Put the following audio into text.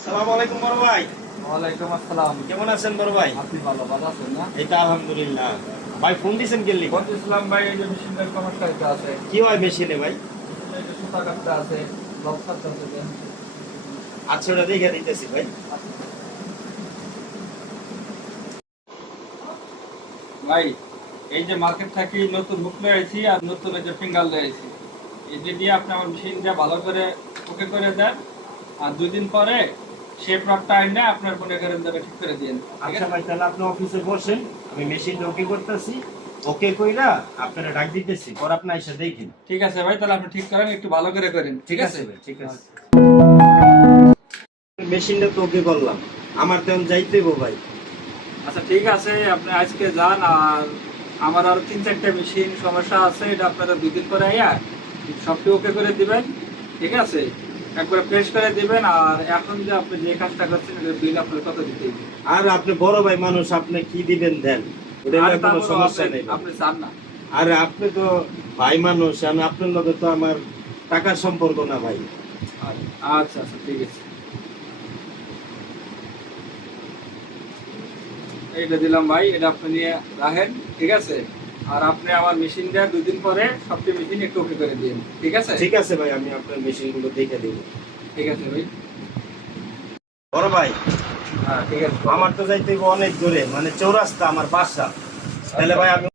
আসসালামু আলাইকুম বড় ভাই। ওয়ালাইকুম আসসালাম। কেমন আছেন বড় ভাই? আপনি ভালো আছেন না? এই তো আলহামদুলিল্লাহ। ভাই ফোন দিয়েছেন কে লিগা? ইসলাম ভাই, এই যে মেশিনের সমস্যা একটা আছে। কি হয় মেশিনে ভাই? এই যে সুতা কাটতে আছে, লক কাটতে আছে যে। আচ্ছা ওটা দেখে দিতেছি ভাই। ভাই, এই যে মার্কেট থেকে নতুন হুক লয়ে আইছি আর নতুন এই যে ফিঙ্গার লয়ে আইছি। এই যে দিয়ে আপনি আমার মেশিনটা ভালো করে ওকে করে দেন, আর 2 দিন পরে শেপ রডটা আইনা আপনার মনে করেন যাবে ঠিক করে দিন। আচ্ছা ভাই, তাহলে আপনি অফিসে বসেন, আমি মেশিনটা ওকে করতেছি। ওকে কইরা আপনারা ডাক দিতেছি, পর আপনি এসে দেখেন। ঠিক আছে ভাই, তাহলে আপনি ঠিক করেন, একটু ভালো করে করেন। ঠিক আছে ভাই, ঠিক আছে। মেশিনটা তো ওকে করলাম, আমার তো এখন যাইতেই ভাই। আচ্ছা ঠিক আছে, আপনি আজকে যান। আর আমার আরো 3-4টা মেশিন সমস্যা আছে, এটা আপনারা 2 দিন পরে আইয়া সবটি ওকে করে দিবেন। ঠিক আছে, একবার ফ্রেশ করে দিবেন। আর এখন যে আপনি যে কাজটা করছেন এর বিল আপনার কত দিতে হবে? আর আপনি বড় ভাই মানুষ, আপনি কি দিবেন দেন, এটা আর নিয়ে কোনো সমস্যা নেই ভাই। আপনি চান না? আর আপনি তো ভাই মানুষ, আমি আপনার লগে তো আমার টাকার সম্পর্ক না ভাই। আচ্ছা আচ্ছা ঠিক আছে, এইটা দিলাম ভাই, এটা আপনি নিয়ে রাখেন। ঠিক আছে, আর আপনি আমার মেশিনটা 2 দিন পরে সবটি মেশিন একটু ওকে করে দিন। ঠিক আছে? ঠিক আছে ভাই, আমি আপনার মেশিনগুলো দেখে দেব। ঠিক আছে ভাই। বড় ভাই, হ্যাঁ ঠিক আছে। আমার তো যাইতে হবে অনেক দূরে, মানে চৌরাস্তা আমার বাসা। তাহলে ভাই আমি